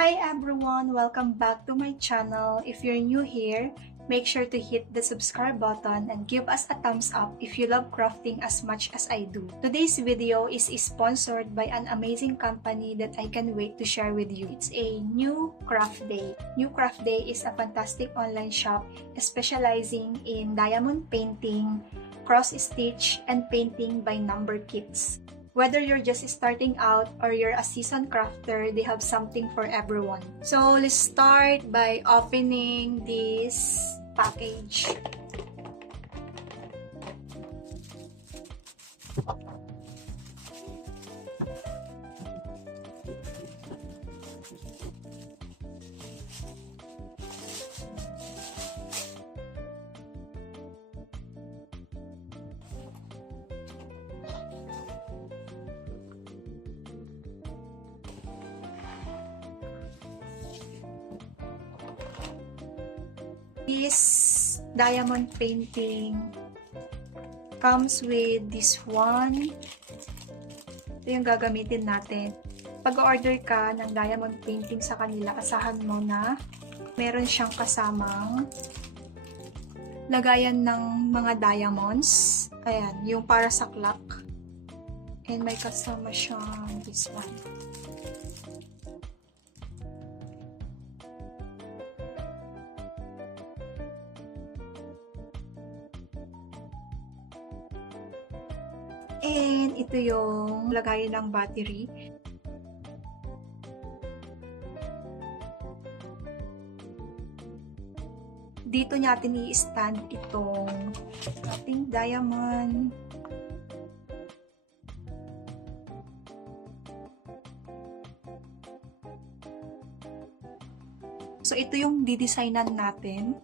Hi everyone! Welcome back to my channel. If you're new here, make sure to hit the subscribe button and give us a thumbs up if you love crafting as much as I do. Today's video is sponsored by an amazing company that I can wait to share with you. It's a New Craft Day. New Craft Day is a fantastic online shop specializing in diamond painting, cross-stitch, and painting by number kits. Whether you're just starting out or you're a seasoned crafter, they have something for everyone. So let's start by opening this package. This diamond painting comes with this one. Ito yung gagamitin natin. Pag-order ka ng diamond painting sa kanila, asahan mo na meron siyang kasamang lagayan ng mga diamonds. Ayan, yung para sa clock. And may kasama siyang this one. And ito yung lagayan ng battery. Dito natin i-stand itong ating diamond. So ito yung didesignan natin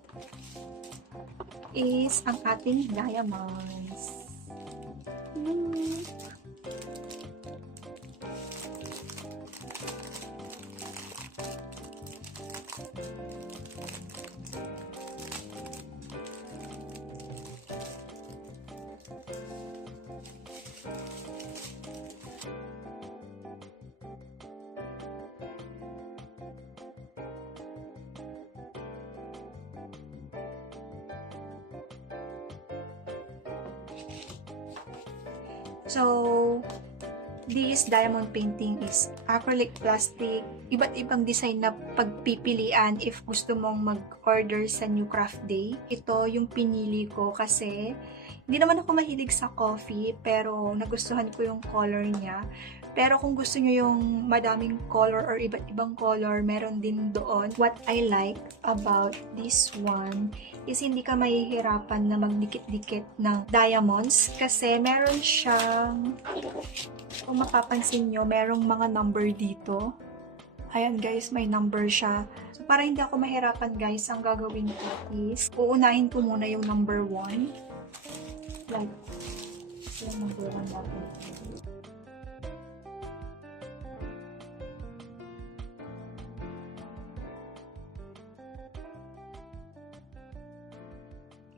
is ang ating diamonds. So, this diamond painting is acrylic plastic, iba't ibang design na pagpipilian if gusto mong mag-order sa New Craft Day. Ito yung pinili ko kasi hindi naman ako mahilig sa coffee pero nagustuhan ko yung color niya. Pero kung gusto nyo yung madaming color or iba't ibang color, meron din doon. What I like about this one is hindi ka mahihirapan na magdikit-dikit ng diamonds kasi meron siyang, kung mapapansin nyo, merong mga number dito. Ayan guys, may number siya. So para hindi ako mahirapan guys, ang gagawin ko is, uunahin ko muna yung number 1. Like, yung number 1 natin.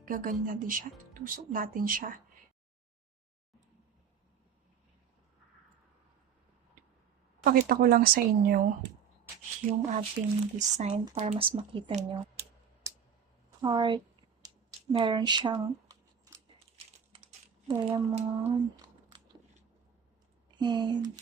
Gaganin natin siya, tutusok natin siya. Pakita ko lang sa inyo yung ating design para mas makita nyo. Heart, meron siyang diamond, and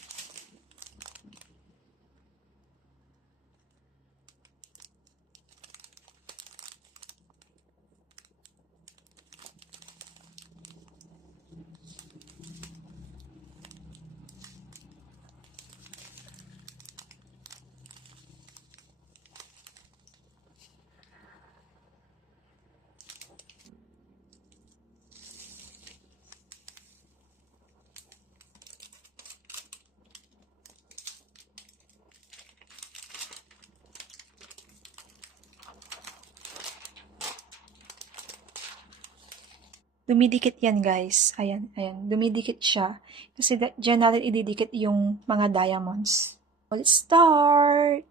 dumidikit yan guys. Ayan, ayan. Dumidikit siya. Kasi dyan natin ididikit yung mga diamonds. Let's start!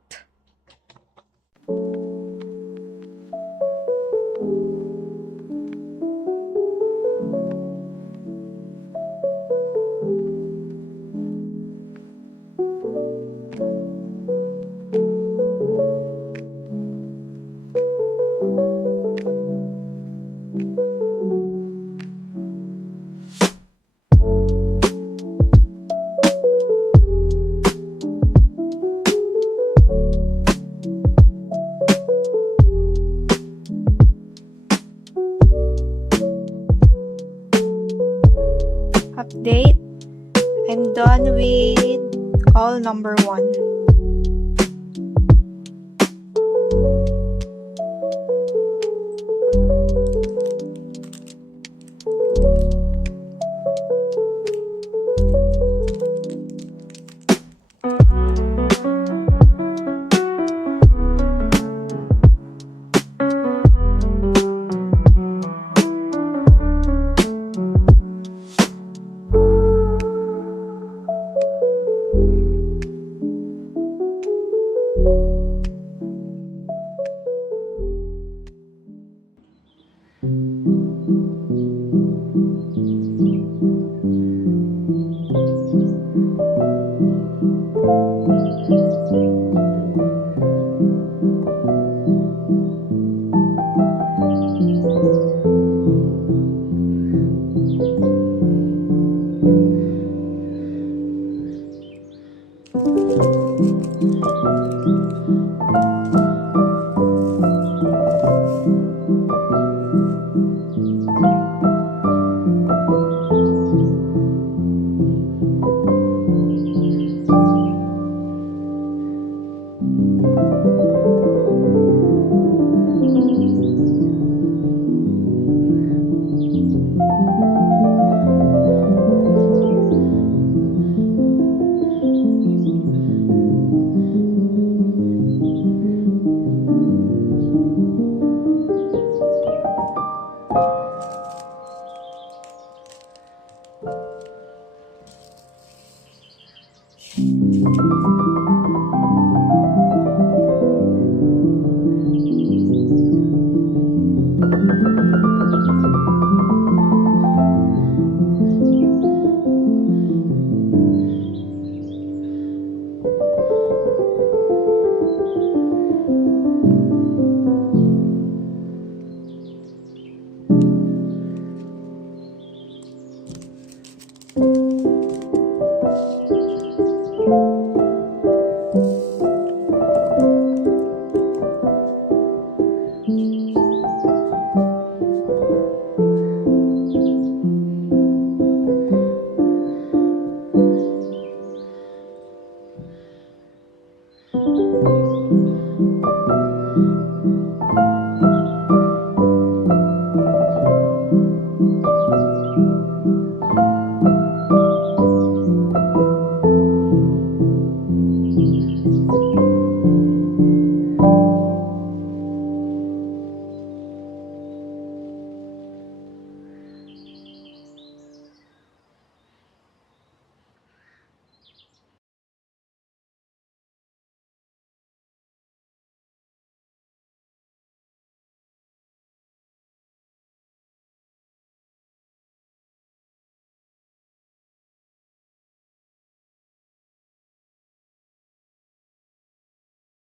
I'm done with all number 1.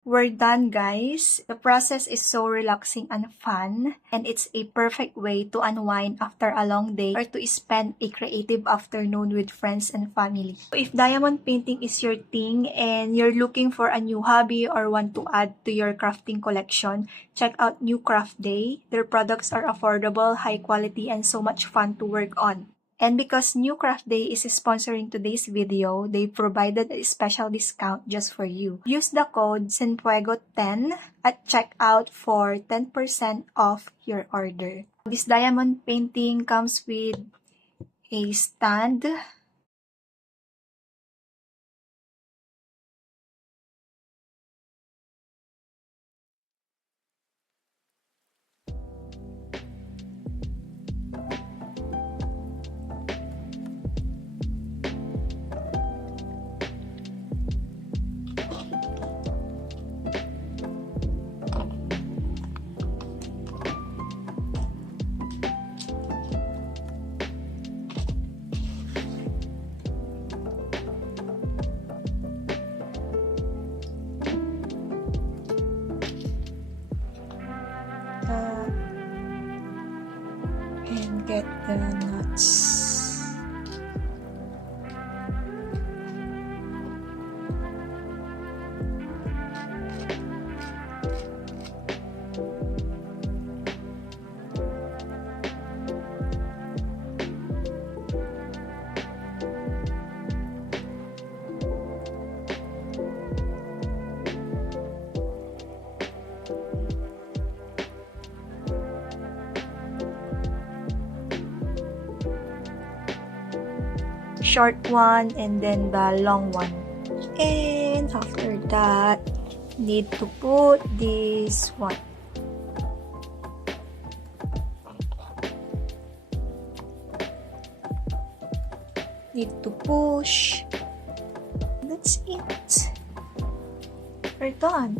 We're done, guys. The process is so relaxing and fun, and it's a perfect way to unwind after a long day or to spend a creative afternoon with friends and family. If diamond painting is your thing and you're looking for a new hobby or want to add to your crafting collection, check out New Craft Day. Their products are affordable, high quality, and so much fun to work on. And because New Craft Day is sponsoring today's video, they provided a special discount just for you. Use the code SENFUEGO10 at checkout for 10% off your order. This diamond painting comes with a stand, and get the nuts. short one and then the long one. And after that, need to put this one. Need to push. That's it. We're done.